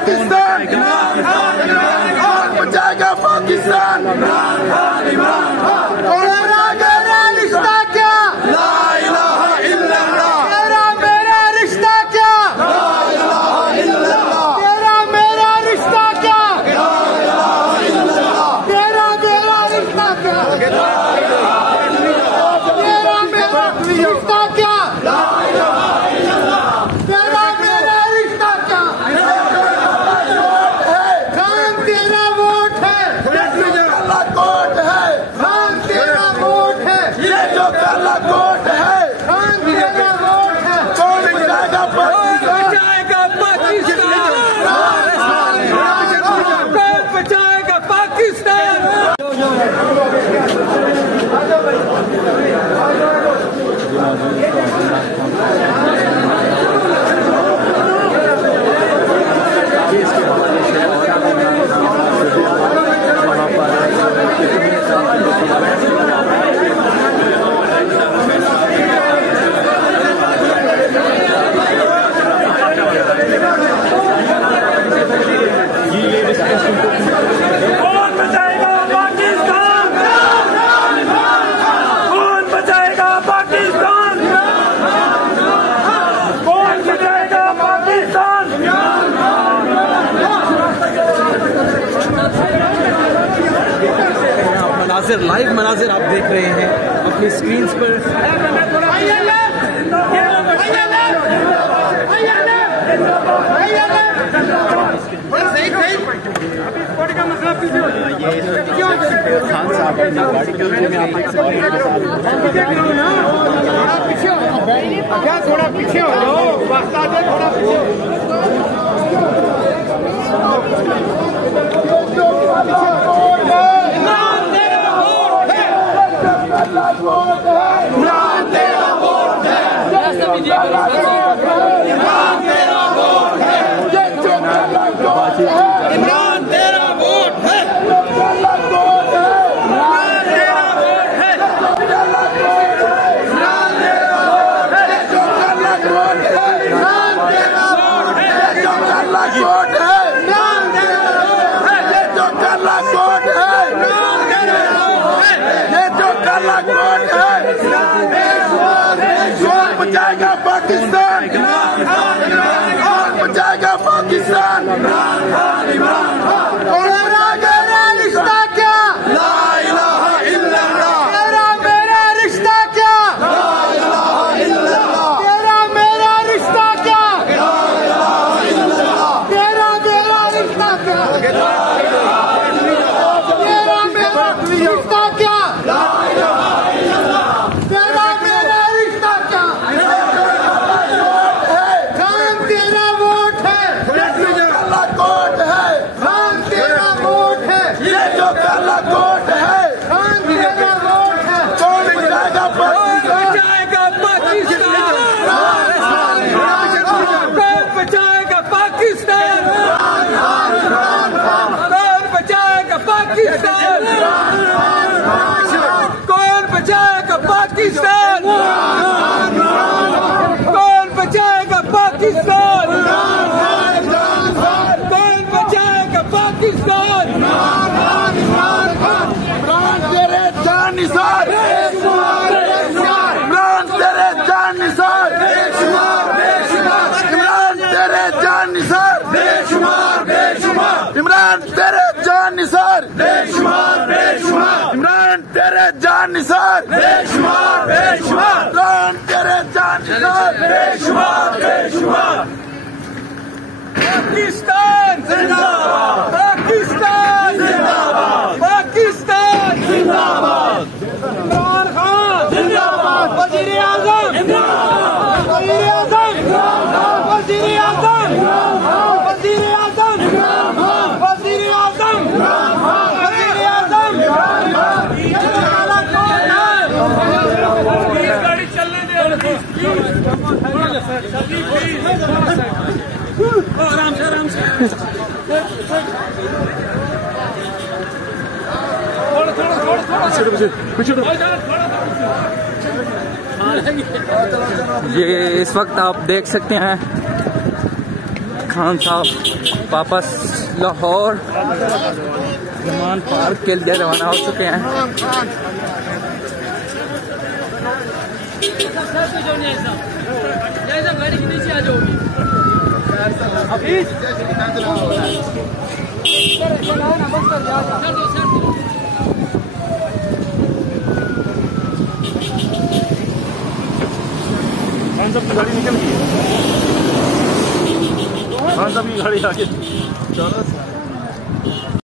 पाकिस्तान, कौन बचाएगा पाकिस्तान। मेरा रिश्ता क्या, ला इलाहा इल्लल्लाह। तेरा मेरा रिश्ता क्या, ला इलाहा इल्लल्लाह। तेरा मेरा रिश्ता क्या, ला इलाहा इल्लल्लाह। तेरा मेरा रिश्ता क्या, तेरा मेरा रिश्ता क्या, ला इलाहा इल्लल्लाह। तेरा मेरा रिश्ता क्या, खान तेरा वोट है, काला कोट है, खान तेरा वोट है, ये जो काला कोट है, खान तेरा वोट है। कौन बचाएगा पाकिस्तान, कौन बचाएगा पाकिस्तान। कौन बचाएगा पाकिस्तान, कौन बचाएगा पाकिस्तान, कौन बचाएगा पाकिस्तान। मनाजिर, लाइव मनाजिर आप देख रहे हैं अपनी स्क्रीन पर। खान साहब की गाड़ी में आप देख सकते हैं। थोड़ा पीछे हो जाओ, थोड़ा पीछे। इमरान तेरा वोट है, इमरान तेरा वोट है, इमरान तेरा वोट है, इमरान तेरा वोट है, बचाएगा पाकिस्तान, कौन बचाएगा पाकिस्तान। मेरा रिश्ता क्या, ला इलाहा इल्लल्लाह। तेरा मेरा रिश्ता क्या, ला इलाहा इल्लल्लाह। तेरा मेरा रिश्ता क्या, ला इलाहा इल्लल्लाह। तेरा मेरा रिश्ता क्या, तेरा मेरा रिश्ता क्या, ला इलाहा इल्लल्लाह। तेरा मेरा रिश्ता क्या, खान तेरा वोट है, काला कोट है, खान तेरा वोट है, ये जो काला कोट है, खान तेरा वोट है। कौन बचाएगा पाकिस्तान, कौन बचाएगा पाकिस्तान, कौन बचाएगा पाकिस्तान, कौन बचाएगा पाकिस्तान, कौन बचाएगा पाकिस्तान, कौन बचाएगा पाकिस्तान। इमरान तेरे जान निसार, इमरान तेरे जान निसार, इमरान तेरे जान निसार, इमरान तेरे जान निसार, इमरान तेरे जान निसार, इमरान तेरे जान निसार। पाकिस्तान जिंदाबाद, पाकिस्तान जिंदाबाद, पाकिस्तान जिंदाबाद। इमरान खान जिंदाबाद, वजीर आजम जिंदाबाद, वजीर आजम जिंदाबाद, वजीर आजम जिंदाबाद, वजीर आजम जिंदाबाद, वजीर आजम जिंदाबाद, वजीर आजम जिंदाबाद। गाड़ी चलने दे, आराम से आराम से। ये इस वक्त आप देख सकते हैं खान साहब वापस लाहौर जमान पार्क के लिए रवाना हो चुके हैं। खान साहब की गाड़ी निकल गई है। खान साहब की गाड़ी आगे चलो।